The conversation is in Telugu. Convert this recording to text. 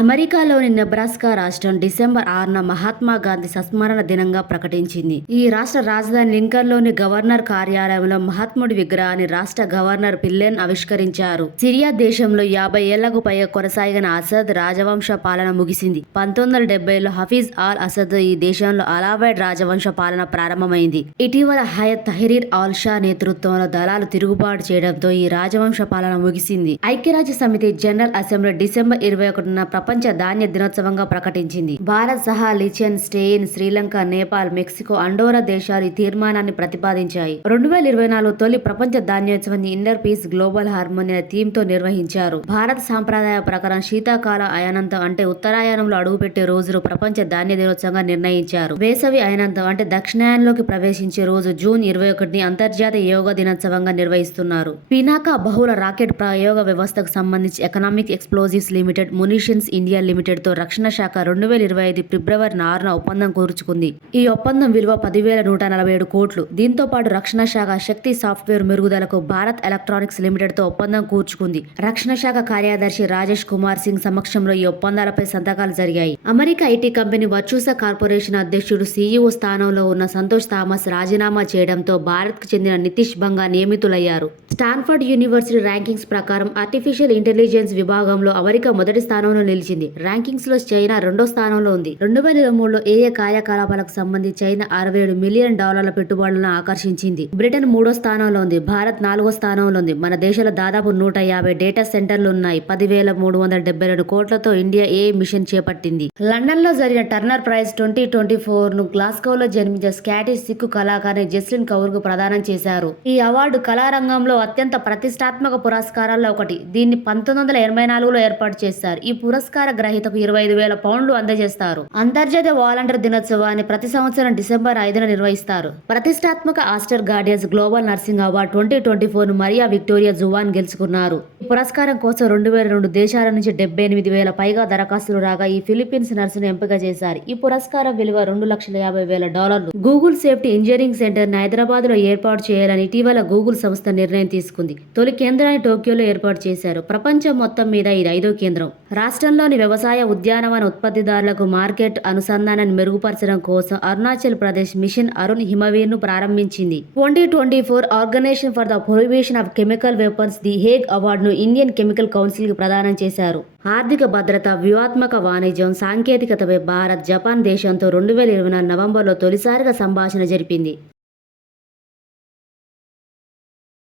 అమెరికాలోని నెబ్రాస్కా రాష్ట్రం డిసెంబర్ 6న మహాత్మా గాంధీ సంస్మరణ దినంగా ప్రకటించింది. ఈ రాష్ట్ర రాజధాని లింకన్లోని గవర్నర్ కార్యాలయంలో మహాత్ముడి విగ్రహాన్ని రాష్ట్ర గవర్నర్ పిల్లెన్ ఆవిష్కరించారు. సిరియా దేశంలో 50 ఏళ్లకు పైగా కొనసాగిన అసద్ రాజవంశ పాలన ముగిసింది. 1970లో హఫీజ్ అల్ అసద్ ఈ దేశంలో అలావైడ్ రాజవంశ పాలన ప్రారంభమైంది. ఇటీవల హయత్ తహరీర్ అల్ షా నేతృత్వంలో దళాలు తిరుగుబాటు చేయడంతో ఈ రాజవంశ పాలన ముగిసింది. ఐక్యరాజ్య సమితి జనరల్ అసెంబ్లీ డిసెంబర్ 21న ప్రపంచ ధాన్య దినోత్సవంగా ప్రకటించింది. భారత్ సహా Liechtenstein, Sri Lanka, Nepal, Mexico, Andorra దేశాలు ఈ తీర్మానాన్ని ప్రతిపాదించాయి. 2024 తొలి ప్రపంచ ధాన్యోత్సవాన్ని ఇన్నర్ పీస్ గ్లోబల్ హార్మోని అనే థీమ్ తో నిర్వహించారు. భారత సాంప్రదాయ ప్రకారం శీతాకాల అయనంతం అంటే ఉత్తరాయణంలో అడుగుపెట్టే రోజును ప్రపంచ ధాన్య దినోత్సవంగా నిర్ణయించారు. వేసవి అయనంతం అంటే దక్షిణాయనంలోకి ప్రవేశించే రోజు జూన్ 21ని అంతర్జాతీయ యోగా దినోత్సవంగా నిర్వహిస్తున్నారు. పినాకా బహుళ రాకెట్ ప్రయోగ వ్యవస్థకు సంబంధించి economic explosives limited, munitions India limited తో రక్షణ శాఖ 2025 ఫిబ్రవరి 6న ఒప్పందం కుదుర్చుకుంది. ఈ ఒప్పందం విలువ 10,147 కోట్లు. దీంతో పాటు రక్షణ శాఖ శక్తి సాఫ్ట్వేర్ మెరుగుదలకు భారత్ ఎలక్ట్రానిక్స్ లిమిటెడ్ తో ఒప్పందం కూర్చుకుంది. రక్షణ శాఖ కార్యదర్శి రాజేష్ కుమార్ సింగ్ సమక్షంలో ఈ ఒప్పందాలపై సంతకాలు జరిగాయి. అమెరికా ఐటీ కంపెనీ వర్చూసా కార్పొరేషన్ అధ్యక్షుడు సీఈఓ స్థానంలో ఉన్న సంతోష్ థామస్ రాజీనామా చేయడంతో భారత్ కు చెందిన నితీష్ బంగా నియమితులయ్యారు. స్టాన్ఫర్డ్ యూనివర్సిటీ ర్యాంకింగ్స్ ప్రకారం ఆర్టిఫిషియల్ ఇంటెలిజెన్స్ విభాగంలో అమెరికా మొదటి స్థానంలో నిలిచింది. ర్యాంకింగ్స్ లో చైనా రెండో స్థానంలో ఉంది. 2023లో ఏఏ కార్యకలాపాలకు సంబంధించి చైనా $67 మిలియన్ పెట్టుబడులను ఆకర్షించింది. బ్రిటన్ 3వ స్థానంలో ఉంది. భారత్ 4వ స్థానంలో ఉంది. మన దేశంలో దాదాపు 150 డేటా సెంటర్లు ఉన్నాయి. 10,372 కోట్లతో ఇండియా ఏఐ మిషన్ చేపట్టింది. లండన్ లో జరిగిన టర్నర్ ప్రైజ్ 2024ను గ్లాస్గోలో జన్మించిన స్కాటిష్ సిక్కు కళాకారిణి జెస్లిన్ కౌర్ కు ప్రదానం చేశారు. ఈ అవార్డు కళారంగంలో అత్యంత ప్రతిష్టాత్మక పురస్కారాల్లో ఒకటి. దీన్ని 1984లో ఏర్పాటు చేశారు. ఈ పురస్కార గ్రహీతకు 25,000 పౌండ్లు అందజేస్తారు. అంతర్జాతీయ వాలంటీర్ దినోత్సవాన్ని ప్రతి సంవత్సరం డిసెంబర్ 5న నిర్వహిస్తారు. ప్రతిష్టాత్మక Aster Guardians global nursing award 2024ను మరియా విక్టోరియా జువాన్ గెలుచుకున్నారు. ఈ పురస్కారం కోసం 2002 దేశాల నుంచి 78,000 పైగా దరఖాస్తులు రాగా ఈ ఫిలిప్పీన్స్ నర్సును ఎంపిక చేశారు. ఈ పురస్కారం విలువ $2,50,000. గూగుల్ సేఫ్టీ ఇంజనీరింగ్ సెంటర్ ని హైదరాబాద్ లో ఏర్పాటు చేయాలని ఇటీవల గూగుల్ సంస్థ నిర్ణయం తీసుకుంది. తొలి కేంద్రాన్ని టోక్యోలో ఏర్పాటు చేశారు. ప్రపంచం మొత్తం మీద ఇది 5వ కేంద్రం. రాష్ట్రంలోని వ్యవసాయ, ఉద్యానవన ఉత్పత్తిదారులకు మార్కెట్ అనుసంధానాన్ని మెరుగుపరచడం కోసం అరుణాచల్ ప్రదేశ్ మిషన్ అరుణ్ హిమవీర్ ను ప్రారంభించింది. 2024 organization for the prohibition of chemical weapons the Hague అవార్డును ఇండియన్ కెమికల్ కౌన్సిల్ కి ప్రదానం చేశారు. ఆర్థిక భద్రత, వ్యూహాత్మక వాణిజ్యం, సాంకేతికతపై భారత్, జపాన్ దేశంతో 2024 నవంబర్లో తొలిసారిగా సంభాషణ జరిపింది.